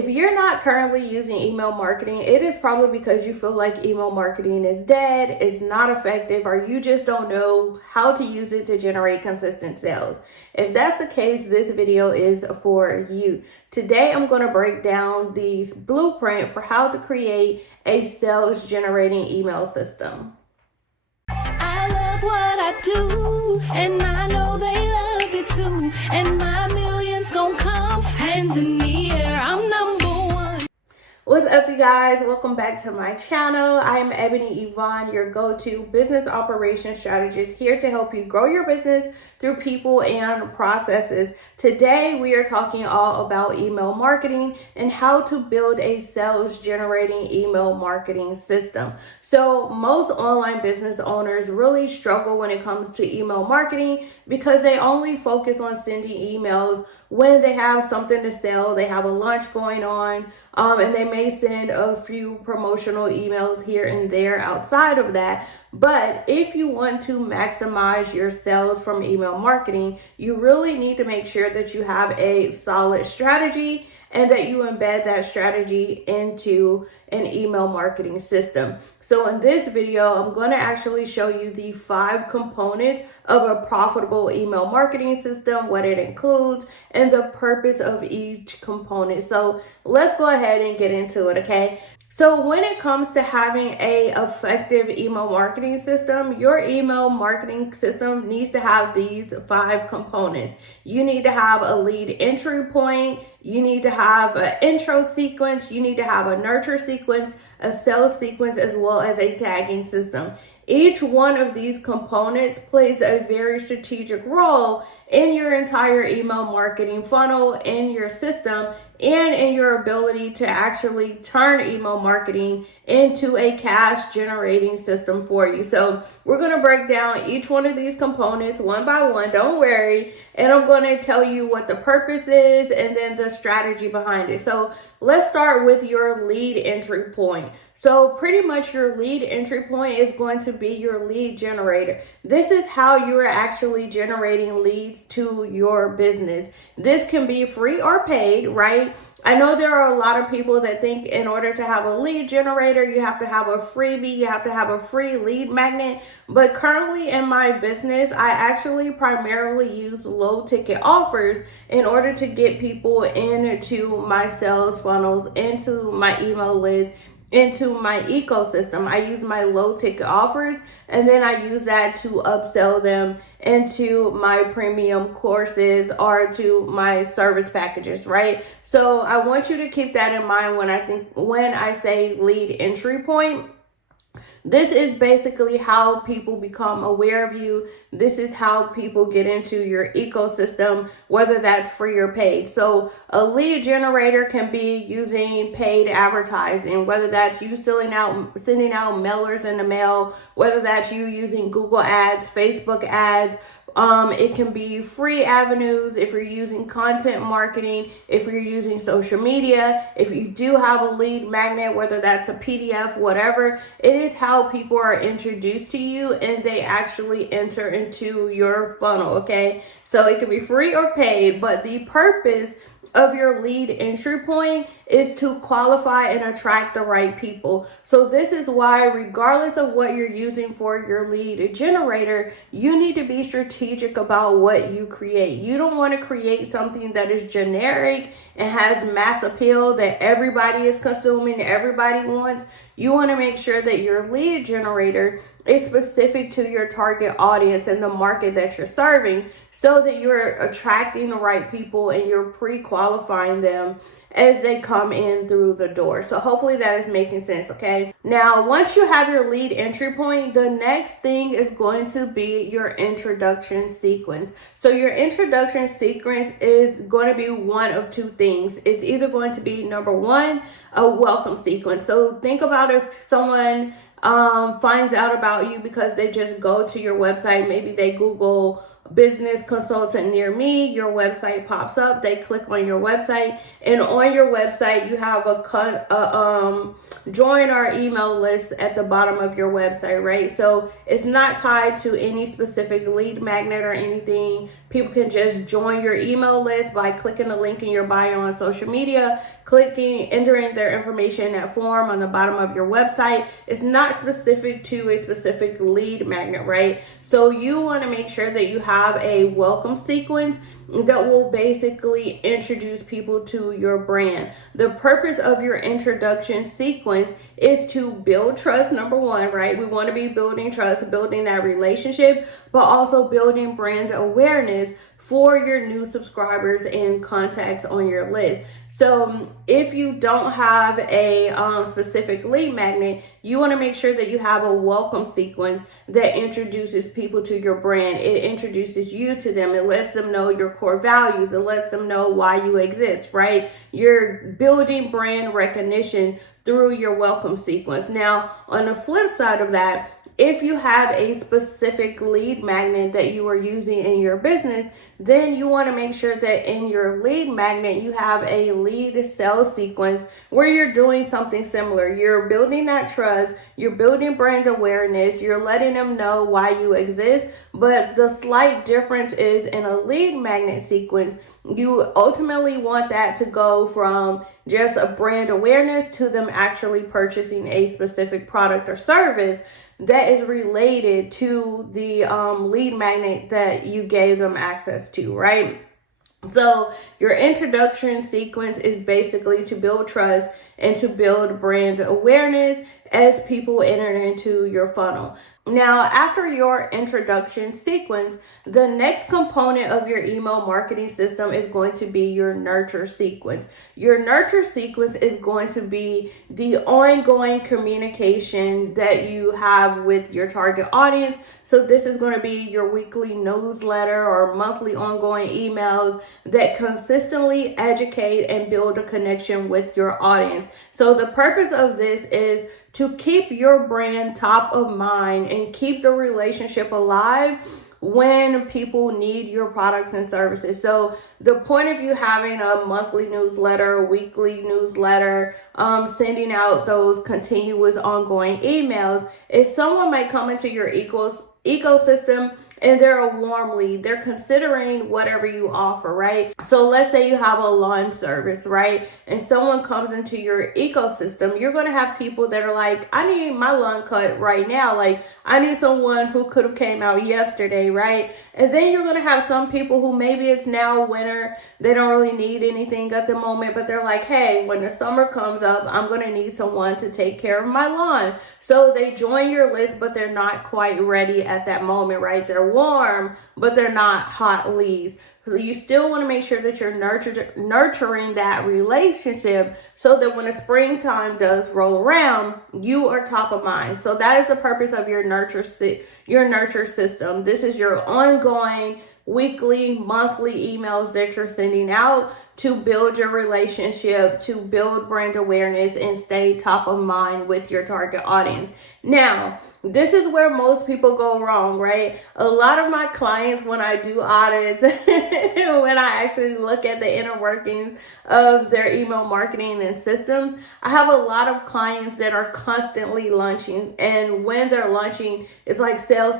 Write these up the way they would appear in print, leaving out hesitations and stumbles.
If you're not currently using email marketing, it is probably because you feel like email marketing is dead, it's not effective, or you just don't know how to use it to generate consistent sales. If that's the case, this video is for you. Today, I'm going to break down the blueprint for how to create a sales generating email system. I love what I do, and I know they love it too, and my millions gonna come hands in the air. I'm number one. What's up, you guys? Welcome back to my channel. I'm Ebony Evaughn, your go-to business operations strategist, here to help you grow your business through people and processes. Today, we are talking all about email marketing and how to build a sales generating email marketing system. So most online business owners really struggle when it comes to email marketing because they only focus on sending emails when they have something to sell, they have a launch going on, and they may send a few promotional emails here and there outside of that. But if you want to maximize your sales from email marketing, you really need to make sure that you have a solid strategy and that you embed that strategy into an email marketing system. So in this video, I'm going to actually show you the 5 components of a profitable email marketing system, what it includes, and the purpose of each component. So let's go ahead and get into it, okay? So when it comes to having a effective email marketing system, your email marketing system needs to have these 5 components. You need to have a lead entry point, you need to have an intro sequence, you need to have a nurture sequence, a sales sequence, as well as a tagging system. Each one of these components plays a very strategic role in your entire email marketing funnel, in your system, and in your ability to actually turn email marketing into a cash generating system for you. So we're going to break down each one of these components one by one, don't worry, and I'm going to tell you what the purpose is and then the strategy behind it. So let's start with your lead entry point. So pretty much your lead entry point is going to be your lead generator. This is how you are actually generating leads to your business. This can be free or paid, right? I know there are a lot of people that think in order to have a lead generator, you have to have a freebie, you have to have a free lead magnet. But currently in my business, I actually primarily use low ticket offers in order to get people into my sales funnels, into my email list, into my ecosystem. I use my low ticket offers, and then I use that to upsell them into my premium courses or to my service packages, right? So I want you to keep that in mind when I say lead entry point. This is basically how people become aware of you. This is how people get into your ecosystem, whether that's free or paid. So a lead generator can be using paid advertising, whether that's you sending out mailers in the mail, whether that's you using Google ads, Facebook ads. It can be free avenues if you're using content marketing, if you're using social media, if you do have a lead magnet, whether that's a PDF, whatever. It is how people are introduced to you and they actually enter into your funnel, okay? So it can be free or paid, but the purpose of your lead entry point is to qualify and attract the right people. So this is why, regardless of what you're using for your lead generator, you need to be strategic about what you create. You don't want to create something that is generic and has mass appeal that everybody is consuming, everybody wants. You want to make sure that your lead generator is specific to your target audience and the market that you're serving, so that you're attracting the right people and you're pre-qualifying them as they come in through the door. So hopefully that is making sense, okay? Now, once you have your lead entry point, the next thing is going to be your introduction sequence. So your introduction sequence is going to be one of 2 things. It's either going to be, number 1, a welcome sequence. So think about if someone finds out about you because they just go to your website, maybe they Google business consultant near me, your website pops up. They click on your website, and on your website you have a join our email list at the bottom of your website, right? So it's not tied to any specific lead magnet or anything. People can just join your email list by clicking the link in your bio on social media, entering their information in that form on the bottom of your website. It's not specific to a specific lead magnet, right? So you want to make sure that you have a welcome sequence that will basically introduce people to your brand. The purpose of your introduction sequence is to build trust, number one, right? We want to be building trust, building that relationship, but also building brand awareness for your new subscribers and contacts on your list. So if you don't have a specific lead magnet, you want to make sure that you have a welcome sequence that introduces people to your brand. It introduces you to them. It lets them know your core values. It lets them know why you exist, right? You're building brand recognition through your welcome sequence. Now, on the flip side of that, if you have a specific lead magnet that you are using in your business, then you want to make sure that in your lead magnet, you have a lead sales sequence where you're doing something similar. You're building that trust, you're building brand awareness, you're letting them know why you exist. But the slight difference is in a lead magnet sequence, you ultimately want that to go from just a brand awareness to them actually purchasing a specific product or service that is related to the lead magnet that you gave them access to, right? So your introduction sequence is basically to build trust and to build brand awareness as people enter into your funnel. Now, after your introduction sequence, the next component of your email marketing system is going to be your nurture sequence. Your nurture sequence is going to be the ongoing communication that you have with your target audience. So this is going to be your weekly newsletter or monthly ongoing emails that consistently educate and build a connection with your audience. So the purpose of this is to keep your brand top of mind and keep the relationship alive when people need your products and services. So the point of you having a monthly newsletter, a weekly newsletter, sending out those continuous ongoing emails, if someone might come into your ecosystem and they're a warm lead, they're considering whatever you offer, right? So let's say you have a lawn service, right? And someone comes into your ecosystem, you're going to have people that are like, I need my lawn cut right now. Like, I need someone who could have came out yesterday, right? And then you're going to have some people who maybe it's now winter, they don't really need anything at the moment, but they're like, hey, when the summer comes up, I'm going to need someone to take care of my lawn. So they join your list, but they're not quite ready at that moment, right? They're warm, but they're not hot leads. So you still want to make sure that you're nurturing that relationship so that when the springtime does roll around, you are top of mind. So that is the purpose of your nurture system. This is your ongoing weekly, monthly emails that you're sending out to build your relationship, to build brand awareness, and stay top of mind with your target audience. Now, this is where most people go wrong, right? A lot of my clients, when I do audits, when I actually look at the inner workings of their email marketing and systems, I have a lot of clients that are constantly launching. And when they're launching, it's like sell.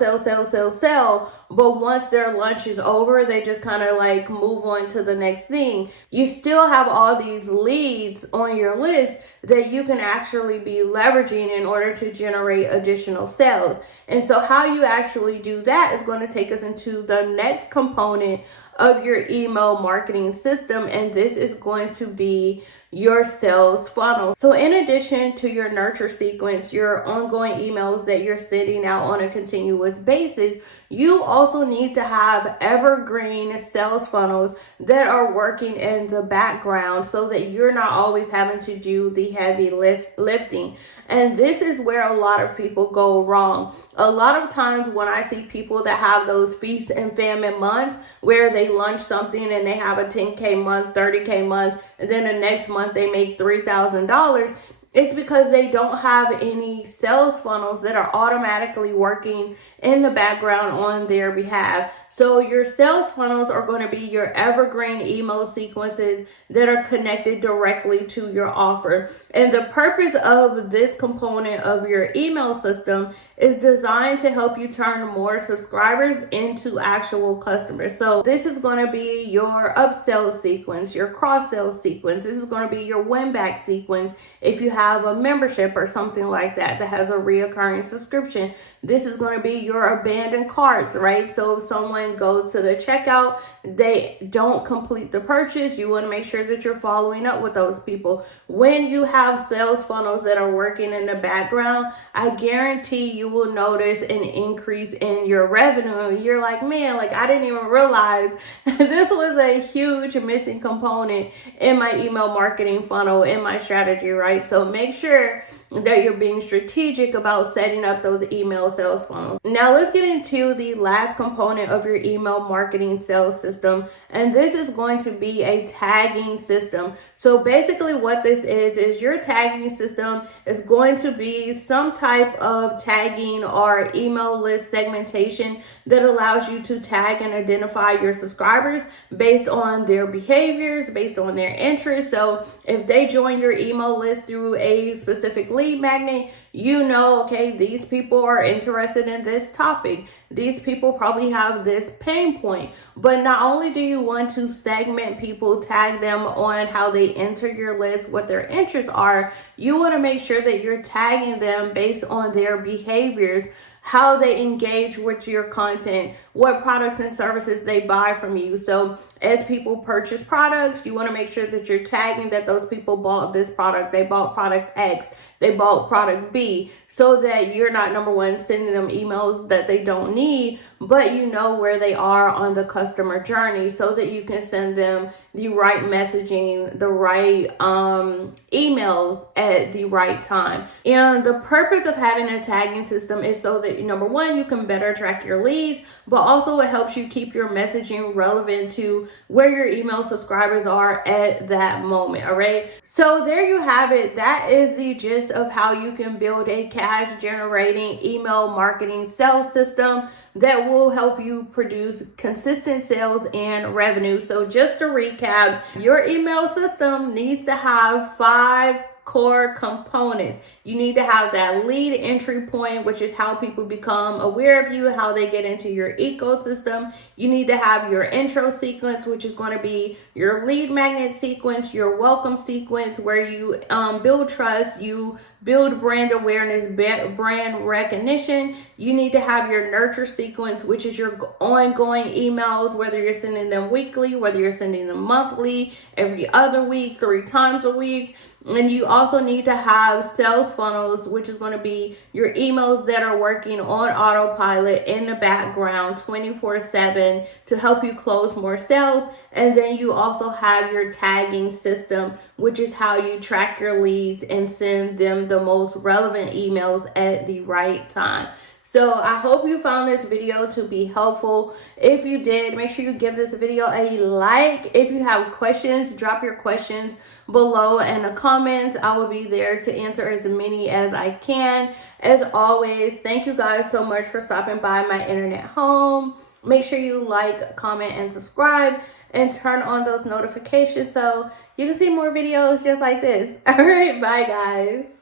But once their lunch is over, they just kind of like move on to the next thing. You still have all these leads on your list that you can actually be leveraging in order to generate additional sales. And so how you actually do that is going to take us into the next component of your email marketing system, and this is going to be your sales funnel. So in addition to your nurture sequence, your ongoing emails that you're sending out on a continuous basis, you also need to have evergreen sales funnels that are working in the background so that you're not always having to do the heavy lifting. And this is where a lot of people go wrong. A lot of times when I see people that have those feast and famine months where they launch something and they have a 10K month, 30K month, and then the next month they make $3,000, it's because they don't have any sales funnels that are automatically working in the background on their behalf. So your sales funnels are going to be your evergreen email sequences that are connected directly to your offer. And the purpose of this component of your email system is designed to help you turn more subscribers into actual customers. So this is going to be your upsell sequence, your cross-sell sequence. This is going to be your win-back sequence if you have a membership or something like that that has a reoccurring subscription. This is going to be your abandoned carts, right? So if someone goes to the checkout, they don't complete the purchase, you want to make sure that you're following up with those people. When you have sales funnels that are working in the background, I guarantee you will notice an increase in your revenue. You're like, man, like I didn't even realize this was a huge missing component in my email marketing funnel, in my strategy, right? So make sure that you're being strategic about setting up those email sales funnels. Now let's get into the last component of your email marketing sales system, and this is going to be a tagging system. So basically what this is your tagging system is going to be some type of tagging or email list segmentation that allows you to tag and identify your subscribers based on their behaviors, based on their interests. So if they join your email list through a specific lead magnet, you know, okay, these people are interested in this topic. These people probably have this pain point. But not only do you want to segment people, tag them on how they enter your list, what their interests are, you want to make sure that you're tagging them based on their behaviors, how they engage with your content, what products and services they buy from you. So as people purchase products, you want to make sure that you're tagging that those people bought this product, they bought product X, they bought product B, so that you're not, number one, sending them emails that they don't need, but you know where they are on the customer journey so that you can send them the right messaging, the right emails at the right time. And the purpose of having a tagging system is so that, number one, you can better track your leads, but also it helps you keep your messaging relevant to where your email subscribers are at that moment. All right. So there you have it. That is the gist of how you can build a cash generating email marketing sales system that will help you produce consistent sales and revenue. So just to recap, your email system needs to have 5 core components. You need to have that lead entry point, which is how people become aware of you, how they get into your ecosystem. You need to have your intro sequence, which is going to be your lead magnet sequence, your welcome sequence, where you build trust, you build brand awareness, brand recognition. You need to have your nurture sequence, which is your ongoing emails, whether you're sending them weekly, whether you're sending them monthly, every other week, 3 times a week. And you also need to have sales funnels, which is going to be your emails that are working on autopilot in the background 24/7 to help you close more sales. And then you also have your tagging system, which is how you track your leads and send them the most relevant emails at the right time. So I hope you found this video to be helpful. If you did, make sure you give this video a like. If you have questions, drop your questions below in the comments. I will be there to answer as many as I can. As always, thank you guys so much for stopping by my internet home. Make sure you like, comment, and subscribe, and turn on those notifications so you can see more videos just like this. All right, bye guys.